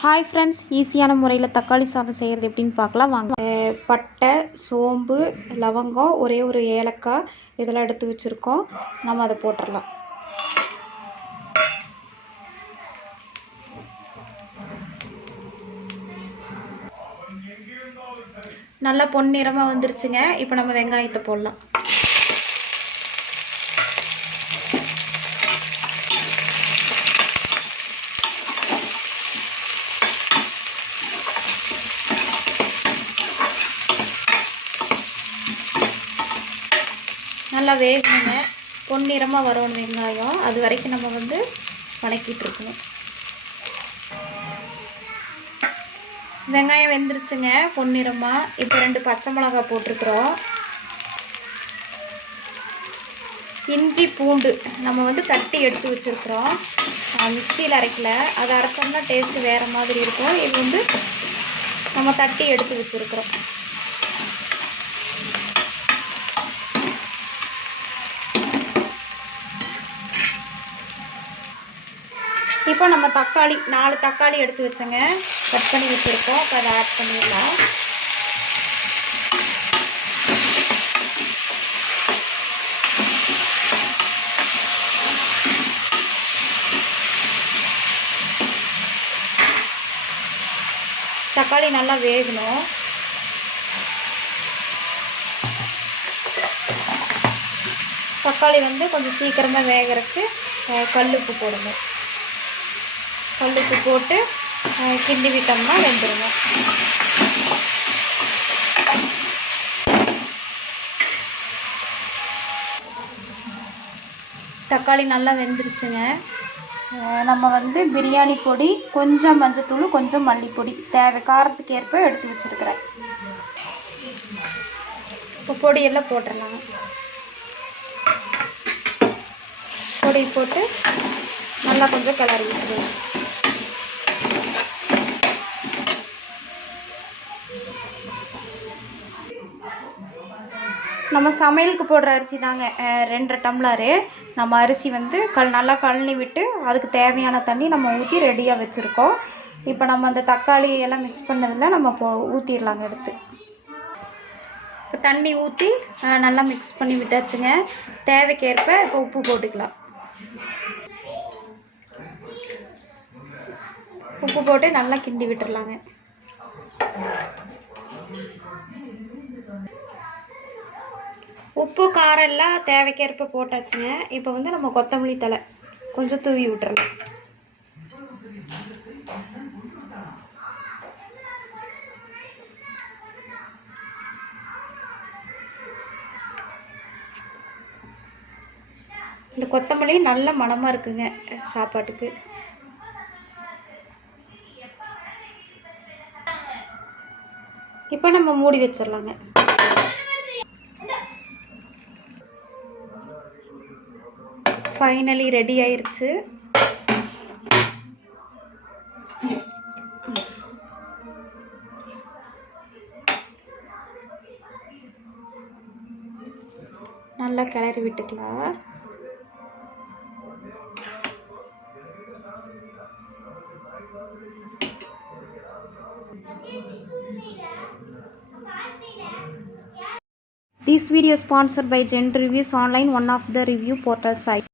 Hi friends ஈஸியான முறையில் தக்காளி சாதம் செய்கிறது எப்படின்னு பார்க்கலாம். வாங்க. பட்டை சோம்பு லவங்கம் ஒரே ஒரு ஏலக்காய் இதெல்லாம் எடுத்து வச்சுருக்கோம். நம்ம அதை போட்டுடலாம். நல்லா பொன்னிறமாக வந்துருச்சுங்க. இப்போ நம்ம வெங்காயத்தை போடலாம். நல்லா வேகணுங்க. பொன்னிறமாக வரணும் வெங்காயம். அது வரைக்கும் நம்ம வந்து வணக்கிட்டு இருக்கணும். வெங்காயம் வெந்துருச்சுங்க. பொன்னிறமாக இப்போ ரெண்டு பச்சை மிளகா போட்டிருக்குறோம். இஞ்சி பூண்டு நம்ம வந்து தட்டி எடுத்து வச்சுருக்குறோம். மிக்சியில் அரைக்கல. அதை அரைச்சோம்னா டேஸ்ட்டு வேறு மாதிரி இருக்கும். இது வந்து நம்ம தட்டி எடுத்து வச்சுருக்குறோம். இப்போ நம்ம தக்காளி நாலு தக்காளி எடுத்து வச்சோங்க. கட் பண்ணி வச்சுருக்கோம். இப்போ அதை ஆட் பண்ணிடலாம். தக்காளி நல்லா வேகணும். தக்காளி வந்து கொஞ்சம் சீக்கிரமாக வேகிறதுக்கு உப்பு போடணும். கல்லுப்பு போட்டு கிண்டி விட்டோம்னா வெந்துருங்க. தக்காளி நல்லா வெந்துருச்சுங்க. நம்ம வந்து பிரியாணி பொடி கொஞ்சம் மஞ்சத்தூள் கொஞ்சம் மல்லிப்பொடி தேவை. காரத்துக்கு ஏற்ப எடுத்து வச்சுருக்கிறேன். இப்போ பொடியெல்லாம் போட்டுடலாங்க பொடி போட்டு நல்லா கொஞ்சம் கிளறி விட்டுருங்க நம்ம சமையலுக்கு போடுற அரிசி தாங்க. ரெண்டரை டம்ளரு. நம்ம அரிசி வந்து கல் நல்லா கழனி விட்டு அதுக்கு தேவையான தண்ணி நம்ம ஊற்றி ரெடியாக வச்சுருக்கோம். இப்போ நம்ம அந்த தக்காளி எல்லாம் மிக்ஸ் பண்ணதில் நம்ம போ ஊற்றிடலாங்க எடுத்து. இப்போ தண்ணி ஊற்றி நல்லா மிக்ஸ் பண்ணி விட்டாச்சுங்க. தேவைக்கேற்ப இப்போ உப்பு போட்டுக்கலாம். உப்பு போட்டு நல்லா கிண்டி விட்டுடலாங்க உப்பு காரம் எல்லாம் தேவைக்கேற்ப போட்டாச்சுங்க. இப்போ வந்து நம்ம கொத்தமல்லி தழை. கொஞ்சம் தூவி விட்டுறலாம். இந்த கொத்தமல்லி நல்ல மணமாக இருக்குங்க சாப்பாட்டுக்கு. இப்போ நம்ம மூடி வச்சிடலாங்க ஃபைனலி ரெடி ஆயிடுச்சு நல்லா கிளறி விட்டுக்கலாம் This video sponsored by Gen Reviews Online, one of the review portal sites.